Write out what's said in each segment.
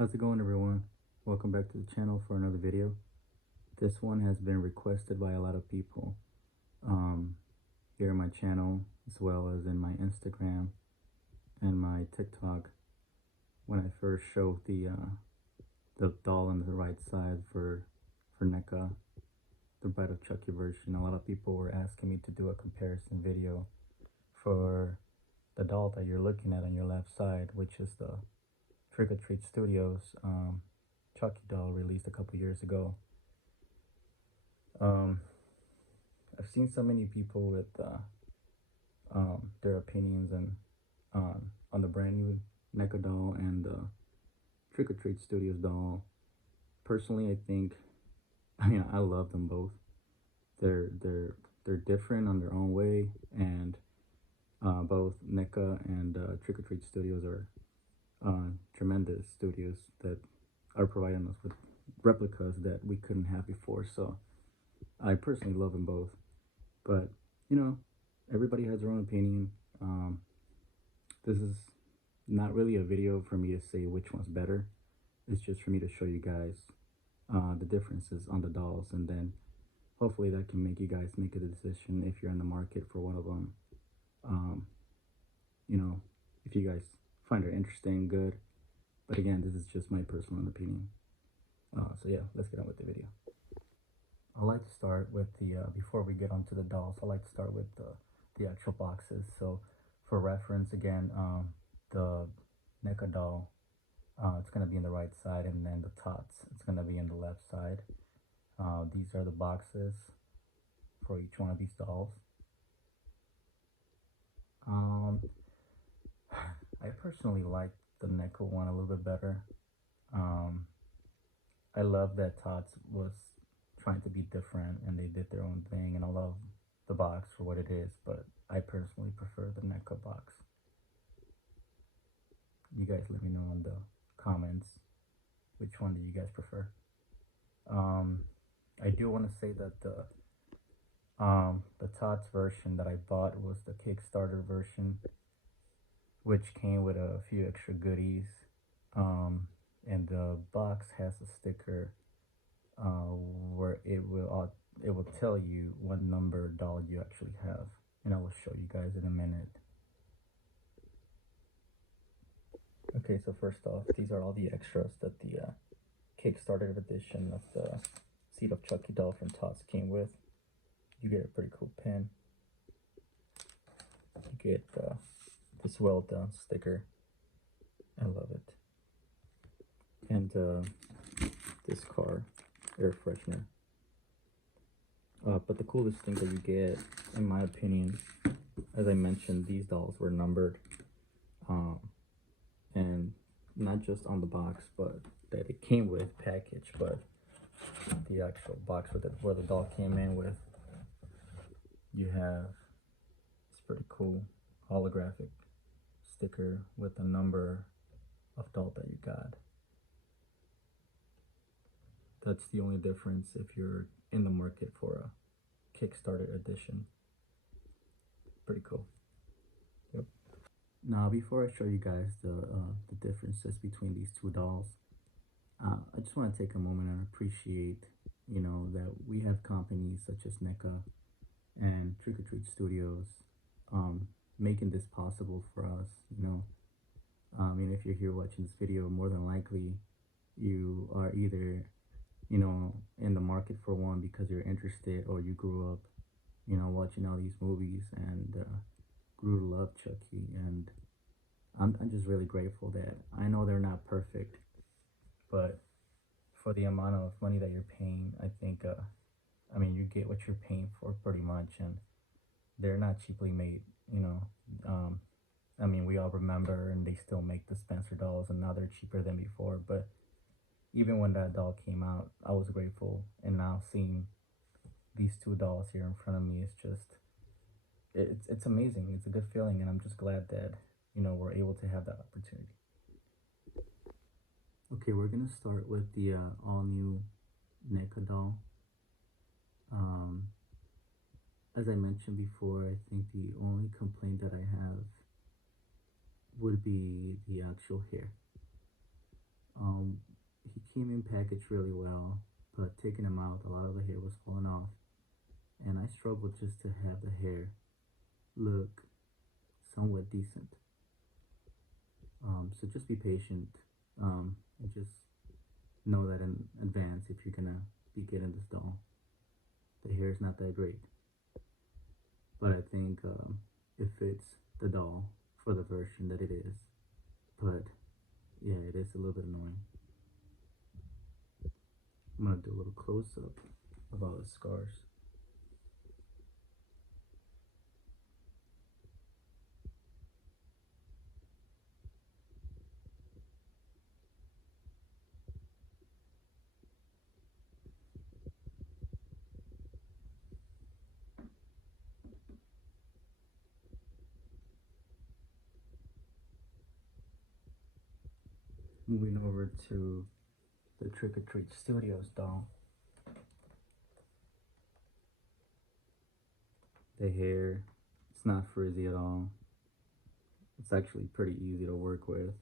How's it going, everyone? Welcome back to the channel for another video. This one has been requested by a lot of people here on my channel, as well as in my Instagram and my TikTok. When I first showed the doll on the right side for NECA, the Bride of Chucky version, a lot of people were asking me to do a comparison video for the doll that you're looking at on your left side, which is the Trick or Treat Studios Chucky doll released a couple years ago. I've seen so many people with their opinions and on the brand new NECA doll and the Trick or Treat Studios doll. Personally, I love them both. They're different on their own way, and both NECA and Trick or Treat Studios are tremendous studios that are providing us with replicas that we couldn't have before. So I personally love them both, but everybody has their own opinion. This is not really a video for me to say which one's better. It's just for me to show you guys the differences on the dolls, and then hopefully that can make you guys make a decision if you're in the market for one of them. If you guys find it interesting, good. But again, this is just my personal opinion. So yeah, let's get on with the video. I like to start with before we get onto the dolls, I like to start with the actual boxes. So for reference, again, the NECA doll, it's going to be in the right side, and then the TOTS, it's going to be in the left side. These are the boxes for each one of these dolls. I personally like the NECA one a little bit better. I love that TOTS was trying to be different and they did their own thing, and I love the box for what it is, but I personally prefer the NECA box. You guys let me know in the comments which one do you guys prefer. I do want to say that the TOTS version that I bought was the Kickstarter version, which came with a few extra goodies, and the box has a sticker where it will tell you what number doll you actually have, and I will show you guys in a minute. Okay, so first off, these are all the extras that the Kickstarter edition of the Seed of Chucky doll from TOTS came with. You get a pretty cool pin. You get this well done sticker. I love it. And this car air freshener. But the coolest thing that you get, in my opinion, as I mentioned, these dolls were numbered, and not just on the box, but that it came with package, but the actual box where the doll came in with, you have this pretty cool holographic sticker with the number of doll that you got. That's the only difference if you're in the market for a Kickstarter edition. Pretty cool. Yep. Now, before I show you guys the differences between these two dolls, I just want to take a moment and appreciate, that we have companies such as NECA and Trick or Treat Studios making this possible for us. If you're here watching this video, more than likely you are either in the market for one because you're interested, or you grew up watching all these movies and grew to love Chucky. And I'm just really grateful that I know they're not perfect, but for the amount of money that you're paying, I think you get what you're paying for pretty much, and they're not cheaply made. We all remember, and they still make the Spencer dolls, and now they're cheaper than before. But even when that doll came out, I was grateful, and now seeing these two dolls here in front of me is just, it's amazing. It's a good feeling, and I'm just glad that we're able to have that opportunity. Okay, we're gonna start with the all new NECA doll. As I mentioned before, I think the only complaint that I have would be the actual hair. He came in packaged really well, but taking him out, a lot of the hair was falling off, and I struggled just to have the hair look somewhat decent. So just be patient, and just know that in advance if you're gonna be getting this doll. The hair is not that great, but I think it fits the doll for the version that it is. But yeah, it is a little bit annoying. I'm gonna do a little close-up of all the scars. Moving over to the Trick or Treat Studios doll. The hair, it's not frizzy at all. It's actually pretty easy to work with.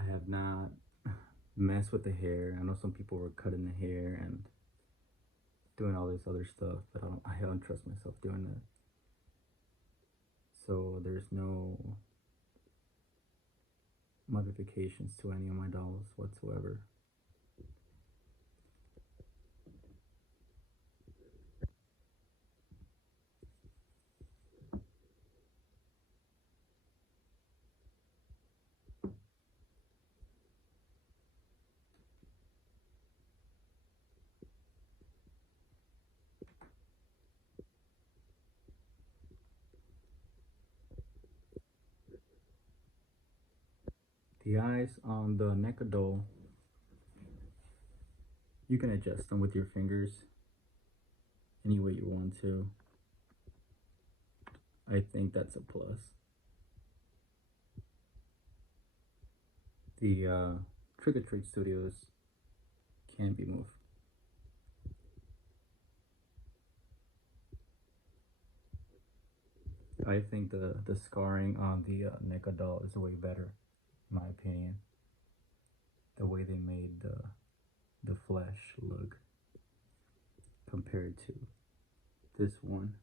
I have not messed with the hair. I know some people were cutting the hair and doing all this other stuff, but I don't trust myself doing that. So there's no modifications to any of my dolls whatsoever. The eyes on the NECA doll, you can adjust them with your fingers any way you want to. I think that's a plus. The Trick or Treat Studios can be moved. I think the scarring on the NECA doll is way better, in my opinion. The way they made the flesh look compared to this one.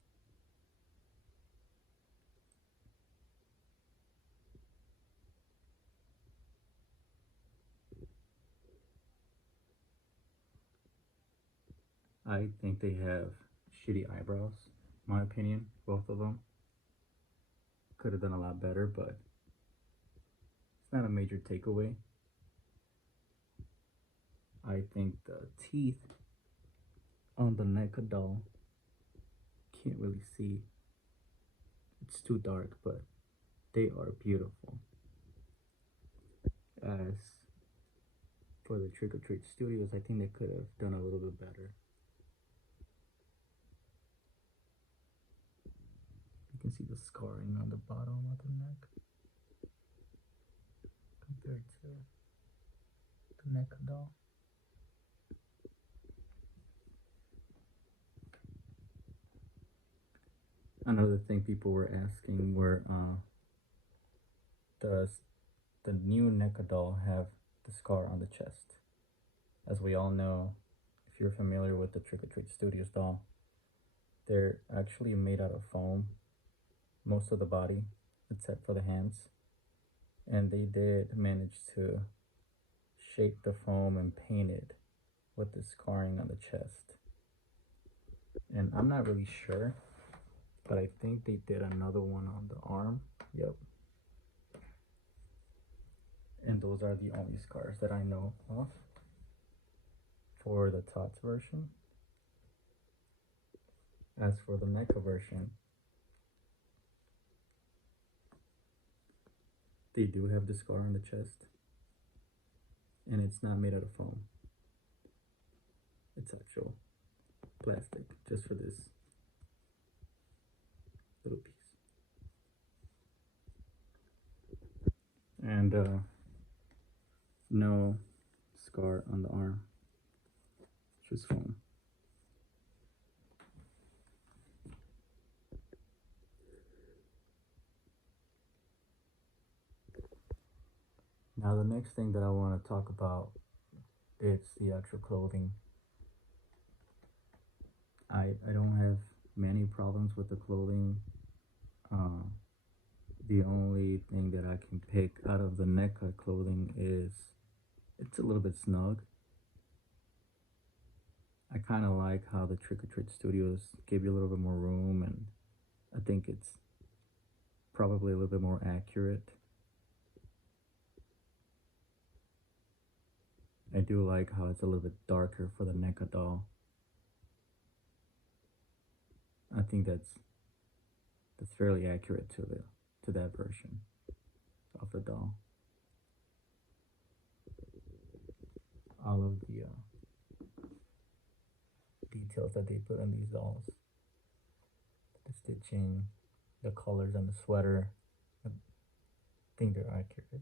I think they have shitty eyebrows, in my opinion, both of them. Could have done a lot better, but it's not a major takeaway. I think the teeth on the NECA doll, can't really see. It's too dark, but they are beautiful. As for the Trick or Treat Studios, I think they could have done a little bit better. You can see the scarring on the bottom of the neck compared to the NECA doll. Another thing people were asking were, does the new NECA doll have the scar on the chest? As we all know, if you're familiar with the Trick or Treat Studios doll, they're actually made out of foam, most of the body, except for the hands. And they did manage to shape the foam and paint it with the scarring on the chest. And I'm not really sure, but I think they did another one on the arm. Yep. And those are the only scars that I know of for the TOTS version. As for the NECA version, they do have the scar on the chest, and it's not made out of foam. It's actual plastic, just for this little piece. And no scar on the arm, just foam. Now the next thing that I want to talk about is the actual clothing. I don't have many problems with the clothing. Uh, the only thing that I can pick out of the NECA clothing is it's a little bit snug. I kind of like how the Trick or Treat Studios give you a little bit more room, and I think it's probably a little bit more accurate. I do like how it's a little bit darker for the NECA doll. I think that's fairly accurate to that version of the doll. All of the details that they put on these dolls, the stitching, the colors on the sweater, I think they're accurate.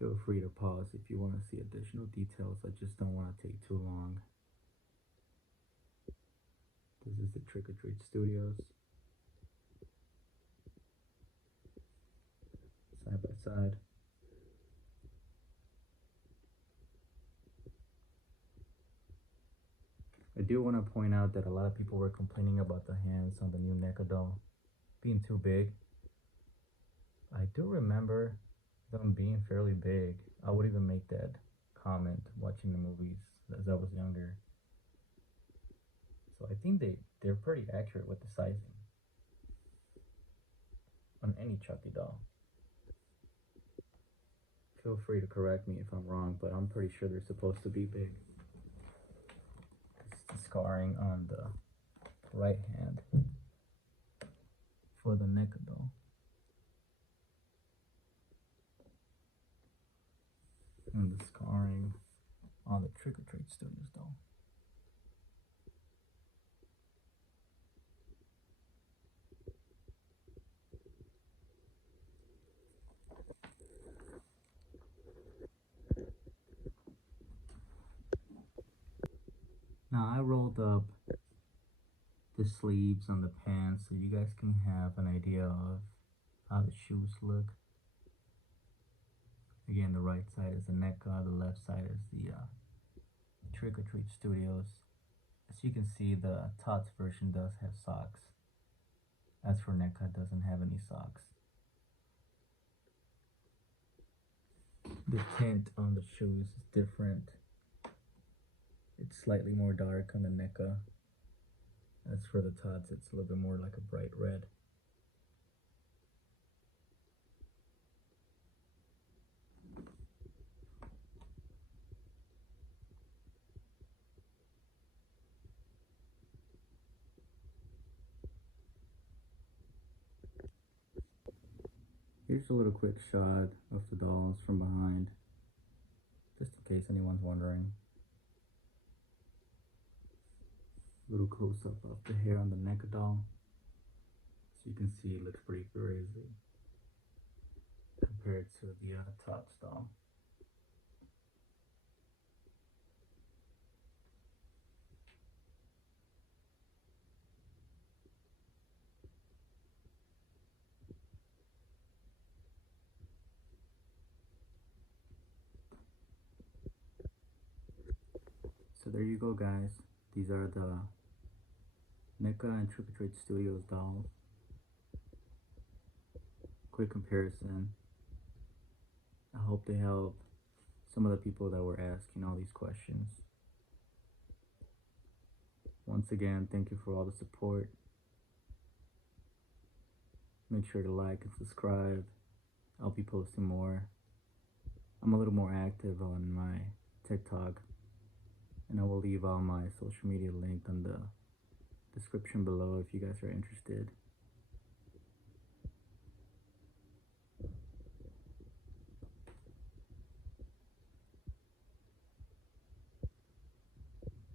Feel free to pause if you want to see additional details. I just don't want to take too long. This is the Trick or Treat Studios. Side by side. I do want to point out that a lot of people were complaining about the hands on the new NECA doll being too big. I do remember them being fairly big. I would even make that comment watching the movies as I was younger. So I think they're pretty accurate with the sizing on any Chucky doll. Feel free to correct me if I'm wrong, but I'm pretty sure they're supposed to be big. It's the scarring on the right hand for the NECA doll. And the scarring on the Trick or Treat Studios doll. Now I rolled up the sleeves on the pants so you guys can have an idea of how the shoes look. Again, the right side is the NECA, the left side is the Trick or Treat Studios. As you can see, the TOTS version does have socks. As for NECA, it doesn't have any socks. The tint on the shoes is different. It's slightly more dark on the NECA. As for the TOTS, it's a little bit more like a bright red. Here's a little quick shot of the dolls from behind, just in case anyone's wondering. Little close-up of the hair on the NECA doll. So you can see it looks pretty crazy compared to the TOTS doll. So there you go, guys. These are the NECA and Trick or Treat Studios dolls. Quick comparison. I hope they help some of the people that were asking all these questions. Once again, thank you for all the support. Make sure to like and subscribe. I'll be posting more. I'm a little more active on my TikTok, and I will leave all my social media linked on the description below if you guys are interested.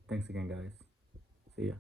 Thanks again, guys. See ya.